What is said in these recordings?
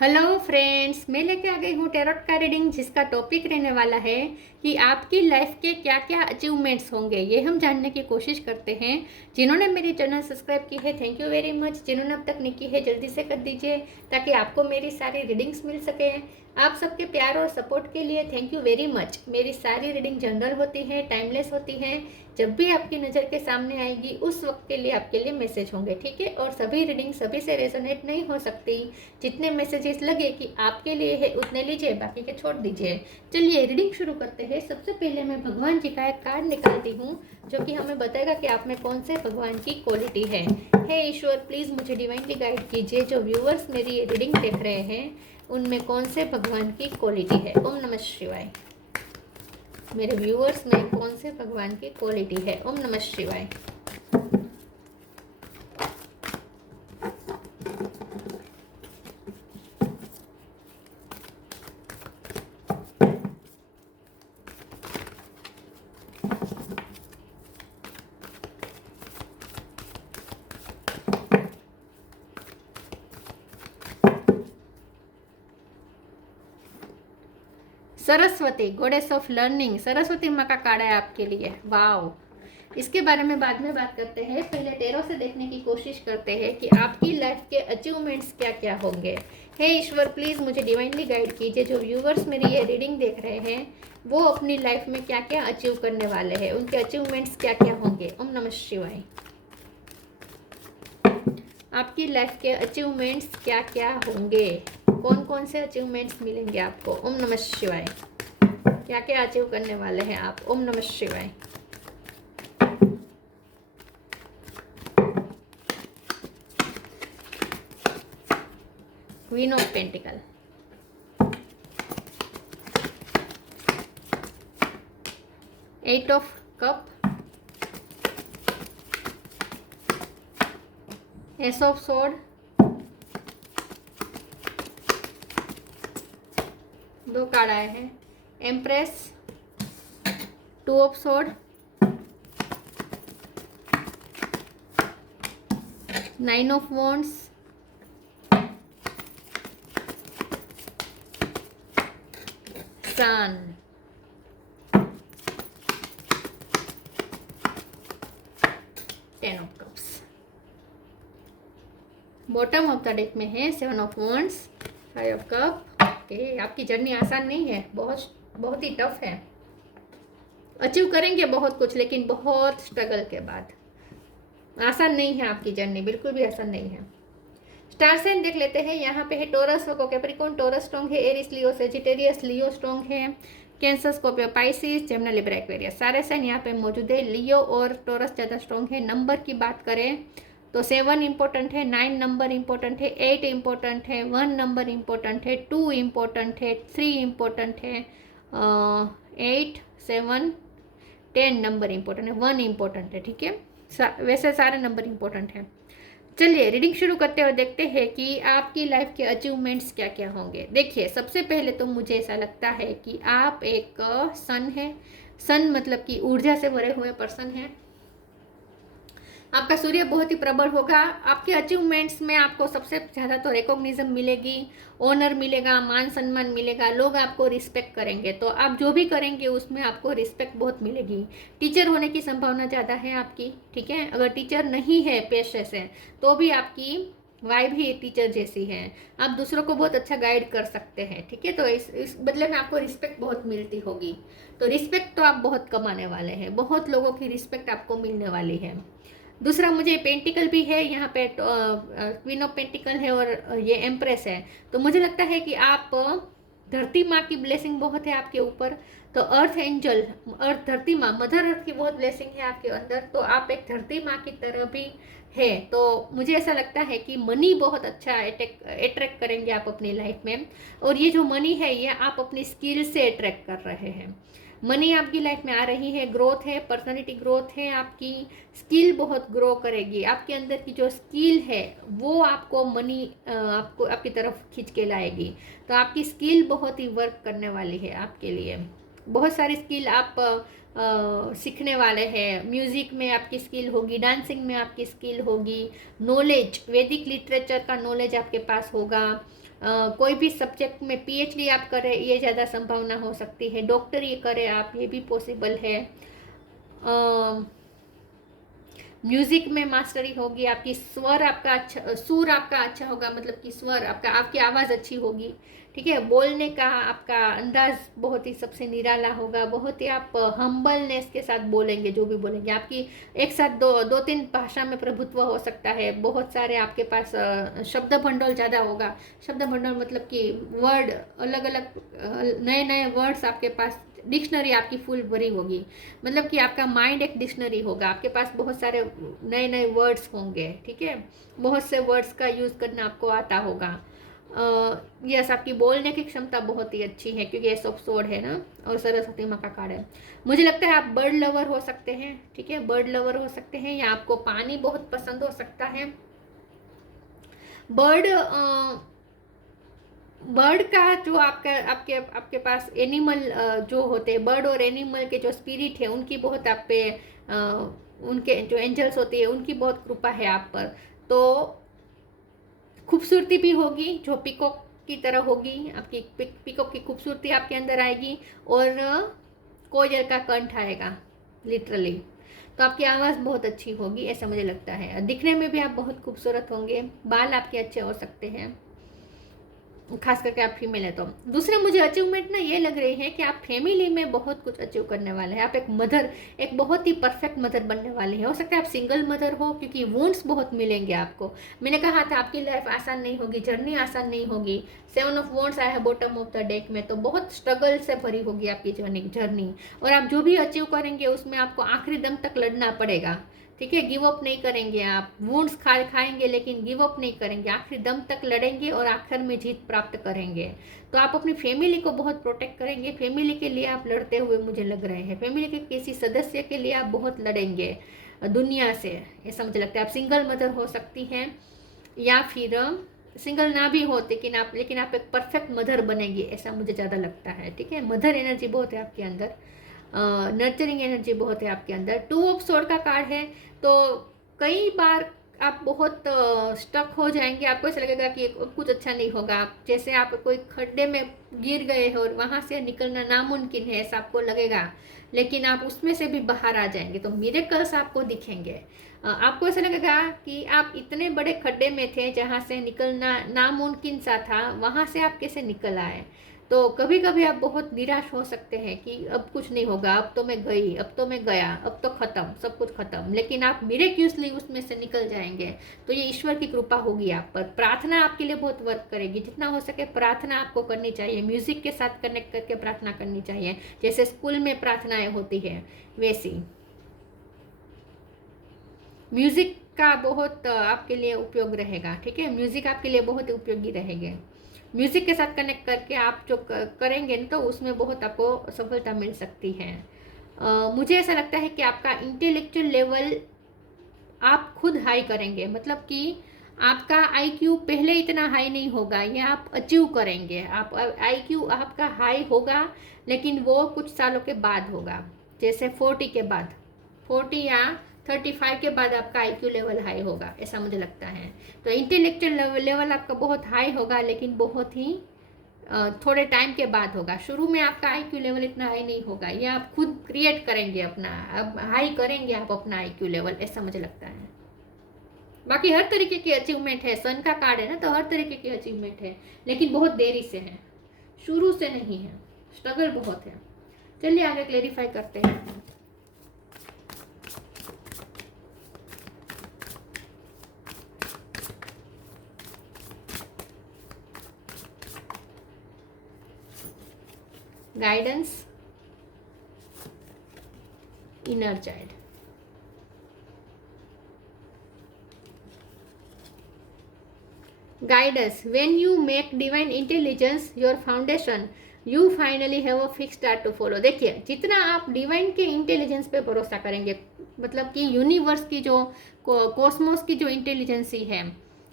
Hello friends, मैं लेके आ गई हूँ टैरोट का रीडिंग जिसका टॉपिक रहने वाला है कि आपकी लाइफ के क्या क्या अचीवमेंट्स होंगे। ये हम जानने की कोशिश करते हैं। जिन्होंने मेरी चैनल सब्सक्राइब की है थैंक यू वेरी मच। जिन्होंने अब तक नहीं की है जल्दी से कर दीजिए ताकि आपको मेरी सारी रीडिंग्स मिल सके। आप सबके प्यार और सपोर्ट के लिए थैंक यू वेरी मच। मेरी सारी रीडिंग जनरल होती है, टाइमलेस होती है। जब भी आपकी नज़र के सामने आएगी उस वक्त के लिए आपके लिए मैसेज होंगे, ठीक है। और सभी रीडिंग सभी से रेजोनेट नहीं हो सकती। जितने मैसेजेस लगे कि आपके लिए है उतने लीजिए, बाकी के छोड़ दीजिए। चलिए रीडिंग शुरू करते हैं। सबसे पहले मैं भगवान जी का एक कार्ड निकालती हूँ जो कि हमें बताएगा कि आप में कौन से भगवान की क्वालिटी है। हे ईश्वर, प्लीज़ मुझे डिवाइनली गाइड कीजिए। जो व्यूअर्स मेरी ये रीडिंग देख रहे हैं उनमें कौन से भगवान की क्वालिटी है। ओम नमः शिवाय। मेरे व्यूअर्स में कौन से भगवान की क्वालिटी है। ओम नमः शिवाय। Saraswati, goddess of learning. Saraswati माँ का कार्ड है आपके लिए। वाओ, इसके बारे में बाद में बात करते हैं। पहले टैरो से देखने की कोशिश करते हैं कि आपकी लाइफ के अचीवमेंट्स क्या क्या होंगे। हे ईश्वर, प्लीज़ मुझे डिवाइनली गाइड कीजिए। जो व्यूवर्स मेरी ये रीडिंग देख रहे हैं वो अपनी लाइफ में क्या क्या अचीव करने वाले हैं, उनके अचीवमेंट्स क्या क्या होंगे। ओम नमः शिवाय। आपकी लाइफ के अचीवमेंट्स क्या क्या होंगे, कौन कौन से अचीवमेंट्स मिलेंगे आपको। ओम नमः शिवाय। क्या क्या अचीव करने वाले हैं आप। ओम नमः शिवाय। Queen of pentacle, eight of cup, ace of sword, दो कार्ड आए हैं। Empress, two of sword, nine of wands, sun, ten of cups. Bottom of the deck में है seven of wands, five of cup. Okay, आपकी journey आसान नहीं है, बहुत ही टफ है। अचीव करेंगे बहुत कुछ लेकिन बहुत स्ट्रगल के बाद। आसान नहीं है आपकी जर्नी, बिल्कुल भी आसान नहीं है। स्टार साइन देख लेते हैं। यहाँ पे है टोरस, वर्गो, कैप्रिकॉर्न। टोरस स्ट्रॉन्ग है, एरिस, लियो, सेजिटेरियस। लियो स्ट्रॉन्ग है, cancer, Scorpio, Pisces, Gemini, Libra, Aquarius. सारे साइन यहाँ पे मौजूद है। लियो और टोरस ज़्यादा स्ट्रॉन्ग है। नंबर की बात करें तो 7 इंपॉर्टेंट है, 9 नंबर इंपॉर्टेंट है, 8 इंपॉर्टेंट है, 1 नंबर इंपॉर्टेंट है, 2 इंपॉर्टेंट है, 3 इंपॉर्टेंट है, 8, 7, 10 नंबर इंपॉर्टेंट है, 1 इंपॉर्टेंट है, ठीक है। वैसे सारे नंबर इंपॉर्टेंट हैं। चलिए रीडिंग शुरू करते हुए देखते हैं कि आपकी लाइफ के अचीवमेंट्स क्या क्या होंगे। देखिए, सबसे पहले तो मुझे ऐसा लगता है कि आप एक सन है। सन मतलब कि ऊर्जा से भरे हुए पर्सन हैं। आपका सूर्य बहुत ही प्रबल होगा। आपके अचीवमेंट्स में आपको सबसे ज़्यादा तो रिकॉग्निशन मिलेगी, ऑनर मिलेगा, मान सम्मान मिलेगा, लोग आपको रिस्पेक्ट करेंगे। तो आप जो भी करेंगे उसमें आपको रिस्पेक्ट बहुत मिलेगी। टीचर होने की संभावना ज़्यादा है आपकी, ठीक है। अगर टीचर नहीं है पेशे से तो भी आपकी वाइब ही टीचर जैसी है। आप दूसरों को बहुत अच्छा गाइड कर सकते हैं, ठीक है। तो इस बदले में आपको रिस्पेक्ट बहुत मिलती होगी। तो रिस्पेक्ट तो आप बहुत कमाने वाले हैं, बहुत लोगों की रिस्पेक्ट आपको मिलने वाली है। दूसरा, मुझे पेंटिकल भी है यहाँ पे, क्वीन ऑफ पेंटिकल है और ये एम्प्रेस है। तो मुझे लगता है कि आप धरती माँ की ब्लेसिंग बहुत है आपके ऊपर। तो अर्थ एंजल, अर्थ, धरती माँ, मदर अर्थ की बहुत ब्लेसिंग है आपके अंदर। तो आप एक धरती माँ की तरह भी है। तो मुझे ऐसा लगता है कि मनी बहुत अच्छा अट्रैक्ट करेंगे आप अपनी लाइफ में। और ये जो मनी है ये आप अपनी स्किल से अट्रैक्ट कर रहे हैं। मनी आपकी लाइफ में आ रही है, ग्रोथ है, पर्सनालिटी ग्रोथ है, आपकी स्किल बहुत ग्रो करेगी। आपके अंदर की जो स्किल है वो आपको मनी आपको आपकी तरफ खींच के लाएगी। तो आपकी स्किल बहुत ही वर्क करने वाली है आपके लिए। बहुत सारी स्किल आप सीखने वाले हैं। म्यूज़िक में आपकी स्किल होगी, डांसिंग में आपकी स्किल होगी, नॉलेज, वैदिक लिटरेचर का नॉलेज आपके पास होगा, कोई भी सब्जेक्ट में PhD आप करें, ये ज़्यादा संभावना हो सकती है। डॉक्टरी करें आप, ये भी पॉसिबल है। म्यूजिक में मास्टरी होगी आपकी, स्वर आपका अच्छा, सुर आपका अच्छा होगा, मतलब कि स्वर आपका, आपकी आवाज़ अच्छी होगी, ठीक है। बोलने का आपका अंदाज बहुत ही सबसे निराला होगा, बहुत ही आप हम्बलनेस के साथ बोलेंगे, जो भी बोलेंगे। आपकी एक साथ दो तीन भाषा में प्रभुत्व हो सकता है, बहुत सारे आपके पास शब्द भंडोल ज़्यादा होगा। शब्द भंडोल मतलब कि वर्ड, अलग अलग नए नए वर्ड्स आपके पास, डिक्शनरी आपकी फुल भरी होगी, मतलब कि आपका माइंड एक डिक्शनरी होगा, आपके पास बहुत सारे नए नए वर्ड्स होंगे, ठीक है। बहुत से वर्ड्स का यूज़ करना आपको आता होगा। यस, आपकी बोलने की क्षमता बहुत ही अच्छी है, क्योंकि एस ऑफ सोर्ड है ना, और सरस्वती माँ का कार्ड है। मुझे लगता है आप बर्ड लवर हो सकते हैं, ठीक है, बर्ड लवर हो सकते हैं, या आपको पानी बहुत पसंद हो सकता है। बर्ड का जो आपका आपके आपके पास एनिमल जो होते हैं, बर्ड और एनिमल के जो स्पिरिट है, उनकी बहुत आप पे उनके जो एंजल्स होती है, उनकी बहुत कृपा है आप पर। तो खूबसूरती भी होगी, जो पिकॉक की तरह होगी, आपकी पिकॉक की खूबसूरती आपके अंदर आएगी, और कोयल का कंठ आएगा लिटरली। तो आपकी आवाज़ बहुत अच्छी होगी, ऐसा मुझे लगता है। दिखने में भी आप बहुत खूबसूरत होंगे, बाल आपके अच्छे हो सकते हैं, खास करके आप फीमेल है तो। दूसरे मुझे अचीवमेंट ना ये लग रही है कि आप फैमिली में बहुत कुछ अचीव करने वाले हैं। आप एक मदर, एक बहुत ही परफेक्ट मदर बनने वाले हैं। हो सकता है आप सिंगल मदर हो, क्योंकि वुंड्स बहुत मिलेंगे आपको। मैंने कहा था आपकी लाइफ आसान नहीं होगी, जर्नी आसान नहीं होगी। 7 ऑफ वॉन्ड्स आया है बॉटम ऑफ द डेक में, तो बहुत स्ट्रगल से भरी होगी आपकी जर्नी। और आप जो भी अचीव करेंगे उसमें आपको आखिरी दम तक लड़ना पड़ेगा, ठीक है। गिव अप नहीं करेंगे आप, वुंड्स खाएंगे लेकिन गिव अप नहीं करेंगे, आखिरी दम तक लड़ेंगे और आखिर में जीत प्राप्त करेंगे। तो आप अपनी फैमिली को बहुत प्रोटेक्ट करेंगे, फैमिली के लिए आप लड़ते हुए मुझे लग रहे हैं। फैमिली के किसी सदस्य के लिए आप बहुत लड़ेंगे दुनिया से, ऐसा मुझे लगता है। आप सिंगल मदर हो सकती हैं, या फिर सिंगल ना भी हो, लेकिन आप एक परफेक्ट मदर बनेंगी, ऐसा मुझे ज़्यादा लगता है, ठीक है। मदर एनर्जी बहुत है आपके अंदर, नर्चरिंग एनर्जी बहुत है आपके अंदर। 2 ऑफ सोर्ड का कार्ड है, तो कई बार आप बहुत स्टक हो जाएंगे, आपको ऐसा लगेगा कि कुछ अच्छा नहीं होगा, जैसे आप कोई खड्डे में गिर गए हो और वहाँ से निकलना नामुमकिन है, ऐसा आपको लगेगा, लेकिन आप उसमें से भी बाहर आ जाएंगे। तो मिरेकल्स आपको दिखेंगे। आपको ऐसा लगेगा कि आप इतने बड़े खड्डे में थे जहाँ से निकलना नामुमकिन सा था, वहाँ से आप कैसे निकल आए। तो कभी कभी आप बहुत निराश हो सकते हैं कि अब कुछ नहीं होगा, अब तो मैं गई, अब तो मैं गया, अब तो ख़त्म, सब कुछ ख़त्म, लेकिन आप मिरेक्यूसली उसमें से निकल जाएंगे। तो ये ईश्वर की कृपा होगी आप पर। प्रार्थना आपके लिए बहुत वर्क करेगी, जितना हो सके प्रार्थना आपको करनी चाहिए, म्यूज़िक के साथ कनेक्ट करके प्रार्थना करनी चाहिए, जैसे स्कूल में प्रार्थनाएं होती है वैसी। म्यूज़िक का बहुत आपके लिए उपयोग रहेगा, ठीक है। म्यूज़िक आपके लिए बहुत उपयोगी रहेंगे। म्यूज़िक के साथ कनेक्ट करके आप जो करेंगे तो उसमें बहुत आपको सफलता मिल सकती है। मुझे ऐसा लगता है कि आपका इंटेलेक्चुअल लेवल आप खुद हाई करेंगे, मतलब कि आपका IQ पहले इतना हाई नहीं होगा, ये आप अचीव करेंगे। आप IQ आपका हाई होगा, लेकिन वो कुछ सालों के बाद होगा, जैसे 40 के बाद, 40 या 35 के बाद आपका IQ लेवल हाई होगा, ऐसा मुझे लगता है। तो इंटेलेक्चुअल लेवल आपका बहुत हाई होगा, लेकिन बहुत ही थोड़े टाइम के बाद होगा। शुरू में आपका IQ लेवल इतना हाई नहीं होगा, ये आप खुद क्रिएट करेंगे अपना, अब हाई करेंगे आप अपना IQ लेवल, ऐसा मुझे लगता है। बाकी हर तरीके की अचीवमेंट है, सन का कार्ड है ना, तो हर तरीके की अचीवमेंट है, लेकिन बहुत देरी से है, शुरू से नहीं है, स्ट्रगल बहुत है। चलिए आगे क्लेरिफाई करते हैं। Guidance, inner child. Guidance. When you make divine intelligence your foundation, you finally have a fixed start to follow. देखिए, जितना आप डिवाइन के इंटेलिजेंस पे भरोसा करेंगे, मतलब कि यूनिवर्स की जो कॉस्मोस की जो इंटेलिजेंसी है,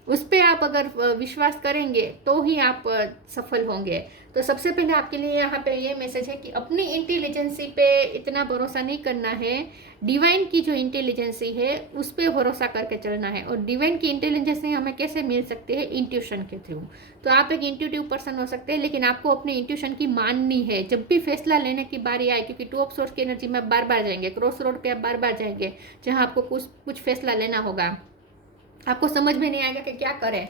उस पर आप अगर विश्वास करेंगे तो ही आप सफल होंगे। तो सबसे पहले आपके लिए यहाँ पे ये मैसेज है कि अपनी इंटेलिजेंसी पे इतना भरोसा नहीं करना है, डिवाइन की जो इंटेलिजेंसी है उस पर भरोसा करके चलना है। और डिवाइन की इंटेलिजेंसी हमें कैसे मिल सकती है? इंट्यूशन के थ्रू। तो आप एक इंट्यूटिव पर्सन हो सकते हैं, लेकिन आपको अपने इंट्यूशन की माननी है जब भी फैसला लेने की बारी आए, क्योंकि 2 ऑफ सोर्स की एनर्जी में आप बार बार जाएंगे, क्रॉस रोड पे आप बार बार जाएंगे जहाँ आपको कुछ फैसला लेना होगा। आपको समझ में नहीं आएगा कि क्या करें।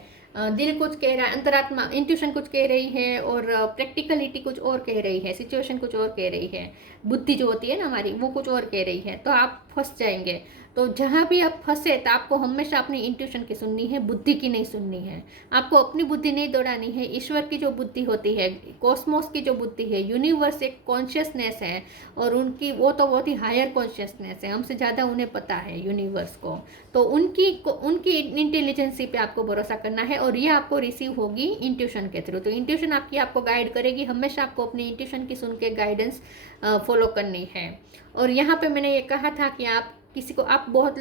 दिल कुछ कह रहा है, अंतरात्मा इंट्यूशन कुछ कह रही है और प्रैक्टिकलिटी कुछ और कह रही है, सिचुएशन कुछ और कह रही है, बुद्धि जो होती है ना हमारी वो कुछ और कह रही है, तो आप फंस जाएंगे। तो जहाँ भी आप फंसे तो आपको हमेशा अपनी इंट्यूशन की सुननी है, बुद्धि की नहीं सुननी है। आपको अपनी बुद्धि नहीं दौड़ानी है, ईश्वर की जो बुद्धि होती है, कॉस्मोस की जो बुद्धि है, यूनिवर्स एक कॉन्शियसनेस है और उनकी वो तो बहुत ही हायर कॉन्शियसनेस है, हमसे ज़्यादा उन्हें पता है यूनिवर्स को। तो उनकी इंटेलिजेंसी पे आपको भरोसा करना है और ये आपको रिसीव होगी इंट्यूशन के थ्रू। तो इंट्यूशन आपको गाइड करेगी, हमेशा आपको अपनी इंट्यूशन की सुन के गाइडेंस फॉलो करनी है। और यहाँ पे मैंने ये कहा था कि आप किसी को, आप बहुत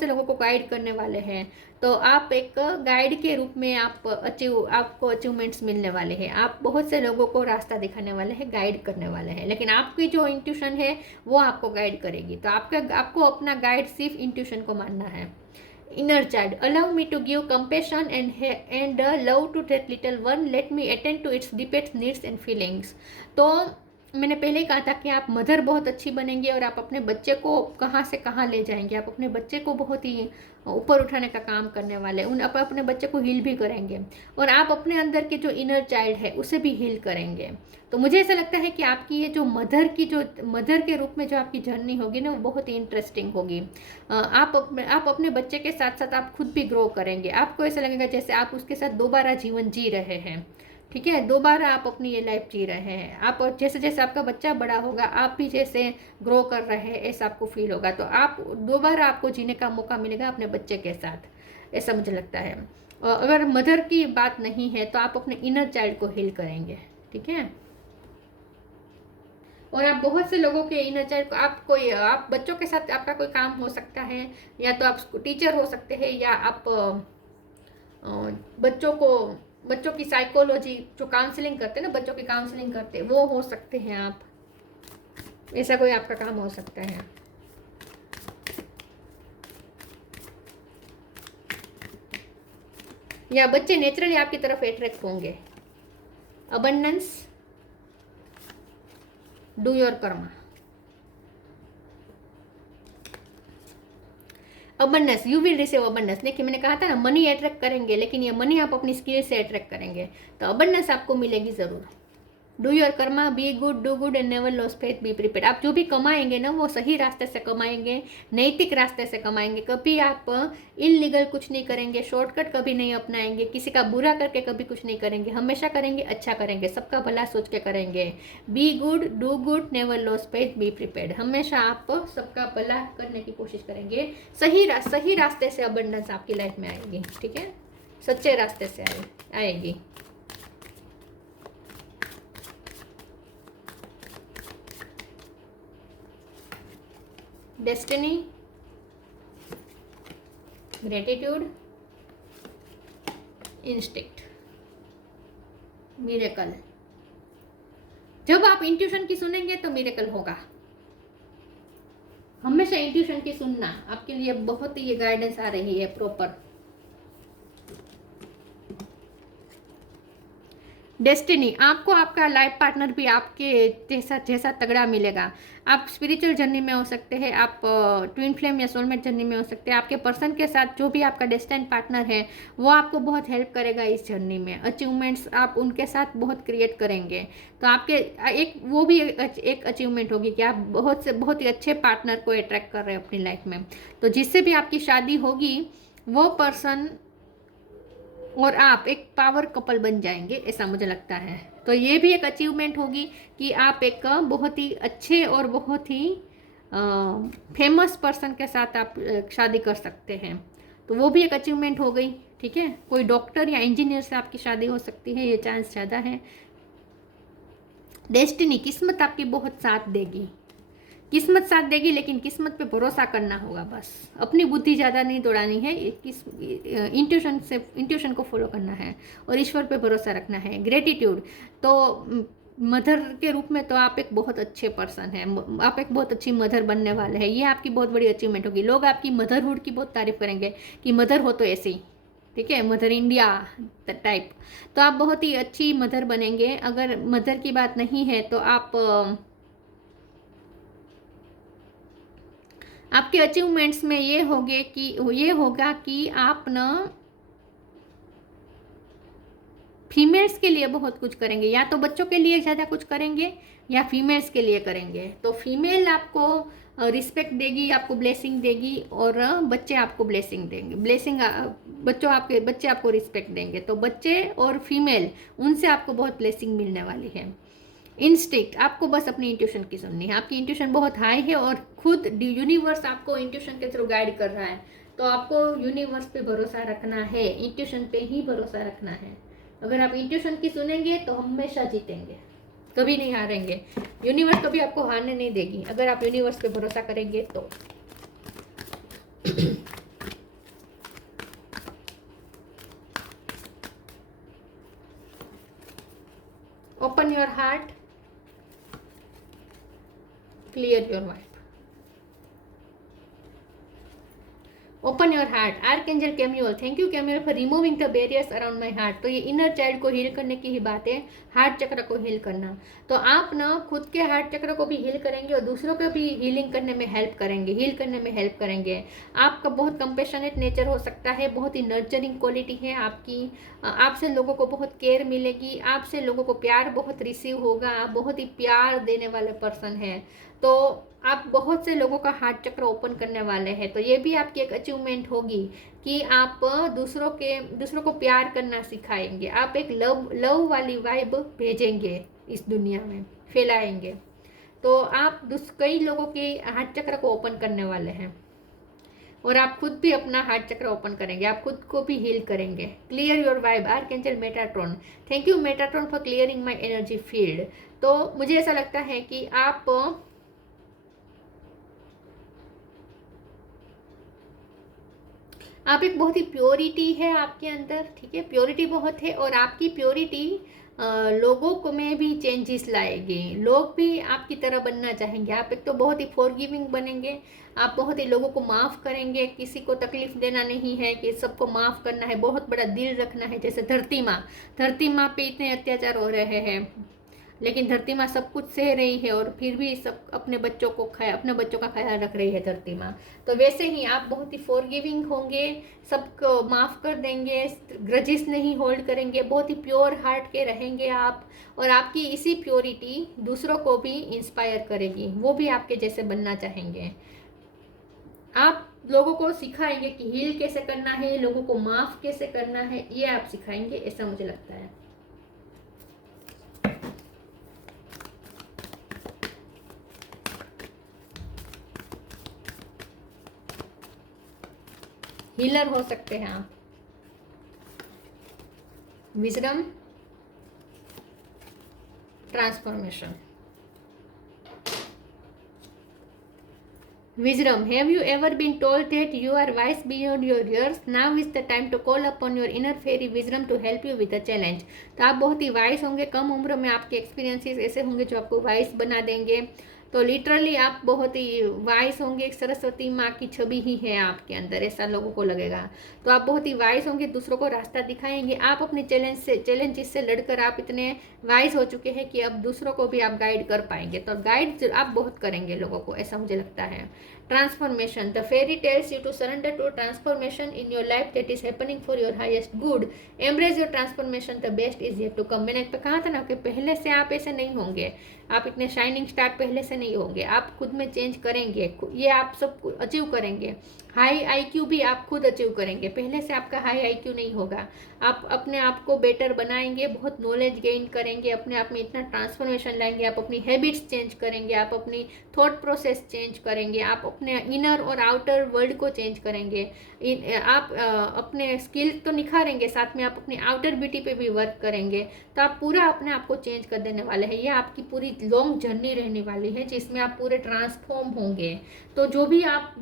से लोगों को गाइड करने वाले हैं, तो आप एक गाइड के रूप में आपको अचीवमेंट्स मिलने वाले हैं। आप बहुत से लोगों को रास्ता दिखाने वाले हैं, गाइड करने वाले हैं, लेकिन आपकी जो इंट्यूशन है वो आपको गाइड करेगी। तो आपको अपना गाइड सिर्फ इंट्यूशन को मानना है। Inner child, allow me to give compassion and love to that little one, let me attend to its deepest needs and feelings. तो मैंने पहले ही कहा था कि आप मदर बहुत अच्छी बनेंगे और आप अपने बच्चे को कहाँ से कहाँ ले जाएंगे। आप अपने बच्चे को बहुत ही ऊपर उठाने का काम करने वाले, आप अपने बच्चे को हील भी करेंगे और आप अपने अंदर के जो इनर चाइल्ड है उसे भी हील करेंगे। तो मुझे ऐसा लगता है कि आपकी ये जो मदर के रूप में जो आपकी जर्नी होगी ना, वो बहुत ही इंटरेस्टिंग होगी। आप अपने बच्चे के साथ साथ आप खुद भी ग्रो करेंगे। आपको ऐसा लगेगा जैसे आप उसके साथ दोबारा जीवन जी रहे हैं। ठीक है, दोबारा आप अपनी ये लाइफ जी रहे हैं। आप जैसे जैसे आपका बच्चा बड़ा होगा, आप भी जैसे ग्रो कर रहे हैं ऐसा आपको फील होगा। तो आप दोबारा आपको जीने का मौका मिलेगा अपने बच्चे के साथ, ऐसा मुझे लगता है। और अगर मदर की बात नहीं है तो आप अपने इनर चाइल्ड को हील करेंगे। ठीक है, और आप बहुत से लोगों के इनर चाइल्ड को, आप बच्चों के साथ आपका कोई काम हो सकता है, या तो आप टीचर हो सकते हैं, या आप बच्चों की साइकोलॉजी जो काउंसलिंग करते हैं ना, बच्चों की काउंसलिंग करते हैं, वो हो सकते हैं आप। ऐसा कोई आपका काम हो सकता है। या बच्चे नेचुरली आपकी तरफ अट्रैक्ट होंगे। Abundance, do your Karma. Abundance, you will receive abundance. देखिए मैंने कहा था ना, मनी अट्रैक्ट करेंगे, लेकिन ये मनी आप अपनी स्किल से अट्रैक्ट करेंगे, तो अबंडेंस आपको मिलेगी ज़रूर। Do your Karma, be good, do good and never loss faith, be prepared. आप जो भी कमाएंगे ना वो सही रास्ते से कमाएंगे, नैतिक रास्ते से कमाएंगे। कभी आप इलीगल कुछ नहीं करेंगे, शॉर्टकट कभी नहीं अपनाएंगे, किसी का बुरा करके कभी कुछ नहीं करेंगे, हमेशा करेंगे अच्छा करेंगे, सबका भला सोच के करेंगे। Be good, do good, never loss faith, be prepared. हमेशा आप सबका भला करने की कोशिश करेंगे। सही रास्ते से अबंडेंस आपकी लाइफ में आएगी। ठीक है, सच्चे रास्ते से आएगी। Destiny, gratitude, instinct, miracle. जब आप इंट्यूशन की सुनेंगे तो मिरेकल होगा। हमेशा इंट्यूशन की सुनना आपके लिए बहुत ही ये गाइडेंस आ रही है प्रॉपर। डेस्टिनी, आपको आपका लाइफ पार्टनर भी आपके जैसा तगड़ा मिलेगा। आप स्पिरिचुअल जर्नी में हो सकते हैं, आप ट्विन फ्लेम या सोलमेट जर्नी में हो सकते हैं। आपके पर्सन के साथ जो भी आपका डेस्टिनी पार्टनर है वो आपको बहुत हेल्प करेगा इस जर्नी में। अचीवमेंट्स आप उनके साथ बहुत क्रिएट करेंगे। तो आपके वो भी एक अचीवमेंट होगी कि आप बहुत ही अच्छे पार्टनर को अट्रैक्ट कर रहे हैं अपनी लाइफ में। तो जिससे भी आपकी शादी होगी वो पर्सन और आप एक पावर कपल बन जाएंगे, ऐसा मुझे लगता है। तो ये भी एक अचीवमेंट होगी कि आप एक बहुत ही अच्छे और बहुत ही फेमस पर्सन के साथ आप शादी कर सकते हैं। तो वो भी एक अचीवमेंट हो गई। ठीक है, कोई डॉक्टर या इंजीनियर से आपकी शादी हो सकती है, ये चांस ज़्यादा है। डेस्टिनी, किस्मत आपकी बहुत साथ देगी। किस्मत साथ देगी, लेकिन किस्मत पे भरोसा करना होगा बस। अपनी बुद्धि ज़्यादा नहीं दौड़ानी है, इंट्यूशन को फॉलो करना है और ईश्वर पे भरोसा रखना है। ग्रेटिट्यूड तो मदर के रूप में तो आप एक बहुत अच्छे पर्सन हैं, आप एक बहुत अच्छी मदर बनने वाले हैं। ये आपकी बहुत बड़ी अचीवमेंट होगी। लोग आपकी मदरहुड की बहुत तारीफ करेंगे कि मदर हो तो ऐसी, ठीक है, मदर इंडिया टाइप। तो आप बहुत ही अच्छी मदर बनेंगे। अगर मदर की बात नहीं है तो आपके अचीवमेंट्स में ये होगा कि आप ना फीमेल्स के लिए बहुत कुछ करेंगे, या तो बच्चों के लिए ज़्यादा कुछ करेंगे या फीमेल्स के लिए करेंगे। तो फीमेल आपको रिस्पेक्ट देगी, आपको ब्लेसिंग देगी, और बच्चे आपको ब्लेसिंग देंगे। बच्चे आपको रिस्पेक्ट देंगे। तो बच्चे और फीमेल, उनसे आपको बहुत ब्लेसिंग मिलने वाली है। इंस्टिक्ट, आपको बस अपनी इंट्यूशन की सुननी है। आपकी इंट्यूशन बहुत हाई है और खुद यूनिवर्स आपको इंट्यूशन के थ्रू गाइड कर रहा है। तो आपको यूनिवर्स पे भरोसा रखना है, इंट्यूशन पे ही भरोसा रखना है। अगर आप इंट्यूशन की सुनेंगे तो हमेशा जीतेंगे, कभी नहीं हारेंगे। यूनिवर्स कभी आपको हारने नहीं देगी अगर आप यूनिवर्स पे भरोसा करेंगे तो। Open your heart, clear your mind. Open your heart, archangel Chamuel, thank you Chamuel for removing the barriers around my heart. तो ये इनर चाइल्ड को हील करने की ही बात है, हार्ट चक्र को हील करना। तो आप ना खुद के हार्ट चक्र को भी हील करेंगे और दूसरों को भी हीलिंग करने में हेल्प करेंगे, हील करने में हेल्प करेंगे। आपका बहुत कंपेशनेट नेचर हो सकता है, बहुत ही नर्चरिंग क्वालिटी है आपकी। आपसे लोगों को बहुत केयर मिलेगी, आपसे लोगों को प्यार बहुत रिसीव होगा। आप बहुत ही प्यार देने वाले पर्सन हैं। तो आप बहुत से लोगों का हार्ट चक्र ओपन करने वाले हैं। तो ये भी आपकी एक अचीवमेंट होगी कि आप दूसरों को प्यार करना सिखाएंगे। आप एक लव वाली वाइब भेजेंगे, इस दुनिया में फैलाएंगे। तो आप कई लोगों के हार्ट चक्र को ओपन करने वाले हैं और आप खुद भी अपना हार्ट चक्र ओपन करेंगे, आप खुद को भी हील करेंगे। Clear your vibe, archangel Metatron, thank you Metatron for clearing my energy field. तो मुझे ऐसा लगता है कि आप एक बहुत ही प्योरिटी है आपके अंदर, ठीक है, प्योरिटी बहुत है। और आपकी प्योरिटी लोगों को में भी चेंजेस लाएगी, लोग भी आपकी तरह बनना चाहेंगे। आप एक तो बहुत ही फॉरगिविंग बनेंगे, आप बहुत ही लोगों को माफ़ करेंगे, किसी को तकलीफ देना नहीं है, कि सबको माफ़ करना है, बहुत बड़ा दिल रखना है। जैसे धरती माँ पे इतने अत्याचार हो रहे हैं, लेकिन धरती माँ सब कुछ सह रही है और फिर भी सब अपने बच्चों का ख्याल रख रही है धरती माँ। तो वैसे ही आप बहुत ही फॉरगिविंग होंगे, सबको माफ़ कर देंगे, ग्रजेस नहीं होल्ड करेंगे, बहुत ही प्योर हार्ट के रहेंगे आप। और आपकी इसी प्योरिटी दूसरों को भी इंस्पायर करेगी, वो भी आपके जैसे बनना चाहेंगे। आप लोगों को सिखाएंगे कि हील कैसे करना है, लोगों को माफ़ कैसे करना है, ये आप सिखाएंगे, ऐसा मुझे लगता है। हीलर हो सकते हैं आप। Wisdom, transformation. Wisdom, have you ever been told that you are wise beyond your years? Now is the time to call upon your inner fairy wisdom to help you with the challenge. तो आप बहुत ही vice होंगे, कम उम्र में आपके experiences ऐसे होंगे जो आपको वाइस बना देंगे। तो लिटरली आप बहुत ही वाइस होंगे, एक सरस्वती माँ की छवि ही है आपके अंदर, ऐसा लोगों को लगेगा। तो आप बहुत ही वाइस होंगे, दूसरों को रास्ता दिखाएंगे। आप अपने चैलेंजेस से लड़कर आप इतने वाइस हो चुके हैं कि अब दूसरों को भी आप गाइड कर पाएंगे। तो गाइड आप बहुत करेंगे लोगों को, ऐसा मुझे लगता है। Transformation, the fairy tells you to surrender to transformation in your life that is happening for your highest good. Embrace your transformation, the best is yet to come. मैंने कहा था ना कि पहले से आप ऐसे नहीं होंगे, आप इतने शाइनिंग स्टार पहले से नहीं होंगे, आप खुद में चेंज करेंगे, ये आप सब अचीव करेंगे। हाई आईक्यू भी आप खुद अचीव करेंगे, पहले से आपका हाई आईक्यू नहीं होगा। आप अपने आप को बेटर बनाएंगे, बहुत नॉलेज गेन करेंगे, अपने आप में इतना ट्रांसफॉर्मेशन लाएंगे, आप अपनी हैबिट्स चेंज करेंगे, आप अपनी थॉट प्रोसेस चेंज करेंगे, आप अपने इनर और आउटर वर्ल्ड को चेंज करेंगे। आप अपने स्किल तो निखारेंगे, साथ में आप अपनी आउटर ब्यूटी पे भी वर्क करेंगे, तो आप पूरा अपने आप को चेंज कर देने वाले हैं। ये आपकी पूरी लॉन्ग जर्नी रहने वाली है जिसमें आप पूरे ट्रांसफॉर्म होंगे। तो जो भी आप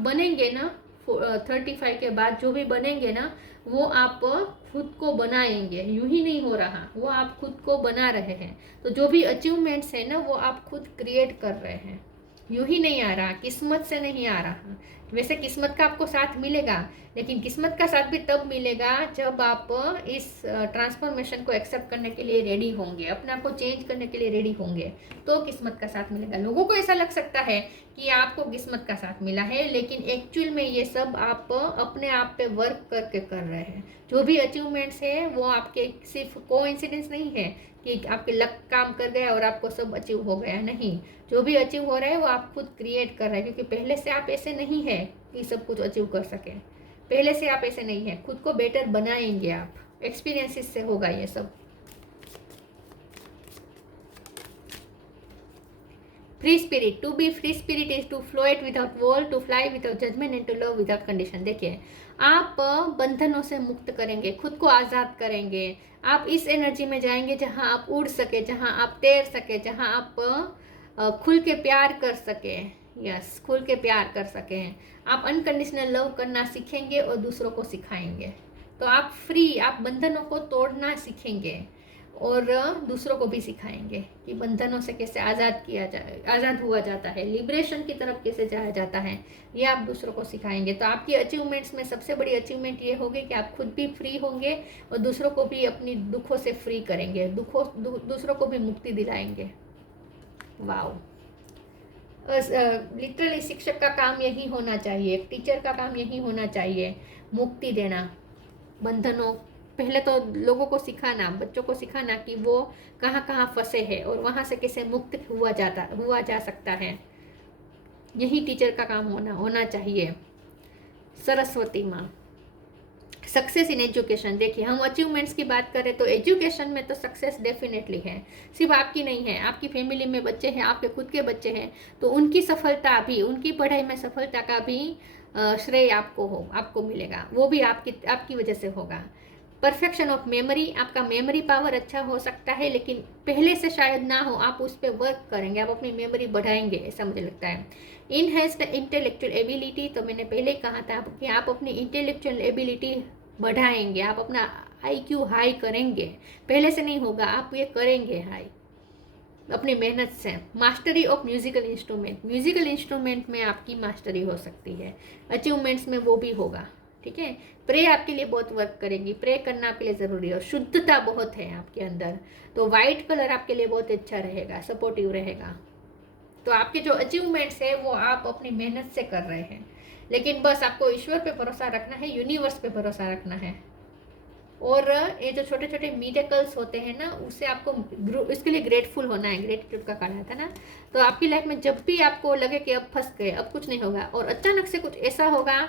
बनेंगे ना 35 के बाद जो भी बनेंगे ना, वो आप खुद को बनाएंगे, यूं ही नहीं हो रहा, वो आप खुद को बना रहे हैं। तो जो भी अचीवमेंट्स है ना, वो आप खुद क्रिएट कर रहे हैं, यूं ही नहीं आ रहा, किस्मत से नहीं आ रहा। वैसे किस्मत का आपको साथ मिलेगा, लेकिन किस्मत का साथ भी तब मिलेगा जब आप इस ट्रांसफॉर्मेशन को एक्सेप्ट करने के लिए रेडी होंगे, अपने आप को चेंज करने के लिए रेडी होंगे, तो किस्मत का साथ मिलेगा। लोगों को ऐसा लग सकता है कि आपको किस्मत का साथ मिला है, लेकिन एक्चुअल में ये सब आप अपने आप पे वर्क करके कर रहे हैं। जो भी अचीवमेंट्स है वो आपके सिर्फ कोइंसिडेंस नहीं है कि आपके लक काम कर गया और आपको सब अचीव हो गया, नहीं। जो भी अचीव हो रहा है वो आप खुद क्रिएट कर रहे हैं, क्योंकि पहले से आप ऐसे नहीं है कि सब कुछ अचीव कर सके। पहले से आप ऐसे नहीं है, खुद को बेटर बनाएंगे आप, एक्सपीरियंसेस से होगा ये सब। Free spirit, to be free spirit is to float without wall, to fly without judgement and to love without condition. देखिए, आप बंधनों से मुक्त करेंगे, खुद को आज़ाद करेंगे। आप इस एनर्जी में जाएंगे जहां आप उड़ सके, जहां आप तैर सके, जहां आप खुल के प्यार कर सके। यस, खुल के प्यार कर सके। आप अनकंडीशनल लव करना सीखेंगे और दूसरों को सिखाएंगे। तो आप फ्री, आप बंधनों को तोड़ना सीखेंगे और दूसरों को भी सिखाएंगे कि बंधनों से कैसे आज़ाद किया जाए, आज़ाद हुआ जाता है, लिबरेशन की तरफ कैसे जाया जाता है, ये आप दूसरों को सिखाएंगे। तो आपकी अचीवमेंट्स में सबसे बड़ी अचीवमेंट ये होगी कि आप खुद भी फ्री होंगे और दूसरों को भी अपनी दुखों से फ्री करेंगे, दूसरों को भी मुक्ति दिलाएंगे। वाओ, लिटरली शिक्षक का काम यही होना चाहिए, एक टीचर का काम यही होना चाहिए, मुक्ति देना बंधनों। पहले तो लोगों को सिखाना, बच्चों को सिखाना कि वो कहाँ कहाँ फंसे हैं और वहाँ से कैसे मुक्त हुआ जा सकता है। यही टीचर का काम होना चाहिए। सरस्वती माँ, सक्सेस इन एजुकेशन। देखिए, हम अचीवमेंट्स की बात करें तो एजुकेशन में तो सक्सेस डेफिनेटली है, सिर्फ आपकी नहीं है, आपकी फैमिली में बच्चे हैं, आपके खुद के बच्चे हैं, तो उनकी सफलता भी, उनकी पढ़ाई में सफलता का भी श्रेय आपको मिलेगा, वो भी आपकी वजह से होगा। परफेक्शन ऑफ मेमोरी, आपका मेमोरी पावर अच्छा हो सकता है, लेकिन पहले से शायद ना हो, आप उस पर वर्क करेंगे, आप अपनी मेमोरी बढ़ाएंगे, ऐसा मुझे लगता है। इनहेंस्ड इंटेलेक्चुअल एबिलिटी, तो मैंने पहले कहा था कि आप अपनी इंटेलेक्चुअल एबिलिटी बढ़ाएंगे, आप अपना IQ हाई करेंगे, पहले से नहीं होगा, आप ये करेंगे हाई अपनी मेहनत से। Mastery of musical instrument, musical instrument में आपकी मास्टरी हो सकती है, अचीवमेंट्स में वो भी होगा, ठीक है। प्रे आपके लिए बहुत वर्क करेगी, प्रे करना आपके लिए ज़रूरी है, और शुद्धता बहुत है आपके अंदर, तो वाइट कलर आपके लिए बहुत अच्छा रहेगा, सपोर्टिव रहेगा। तो आपके जो अचीवमेंट्स है वो आप अपनी मेहनत से कर रहे हैं, लेकिन बस आपको ईश्वर पे भरोसा रखना है, यूनिवर्स पे भरोसा रखना है। और ये जो छोटे छोटे मिरेकल्स होते हैं ना, उससे आपको इसके लिए ग्रेटफुल होना है, ग्रेटिट्यूड का कहा था ना। तो आपकी लाइफ में जब भी आपको लगे कि अब फंस गए, अब कुछ नहीं होगा, और अचानक से कुछ ऐसा होगा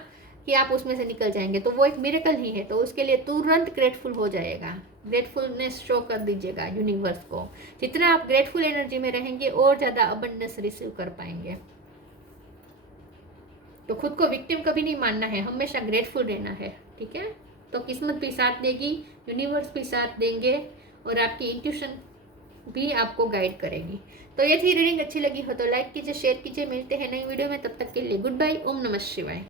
कि आप उसमें से निकल जाएंगे, तो वो एक मिरेकल ही है। तो उसके लिए तुरंत ग्रेटफुल हो जाएगा, ग्रेटफुलनेस शो कर दीजिएगा यूनिवर्स को। जितना आप ग्रेटफुल एनर्जी में रहेंगे और ज़्यादा अबंडेंस रिसीव कर पाएंगे। तो खुद को विक्टिम कभी नहीं मानना है, हमेशा ग्रेटफुल रहना है, ठीक है। तो किस्मत भी साथ देगी, यूनिवर्स भी साथ देंगे, और आपकी इंट्यूशन भी आपको गाइड करेगी। तो ये थी रीडिंग, अच्छी लगी हो तो लाइक कीजिए, शेयर कीजिए। मिलते हैं नई वीडियो में, तब तक के लिए गुड बाय, ओम नमः शिवाय।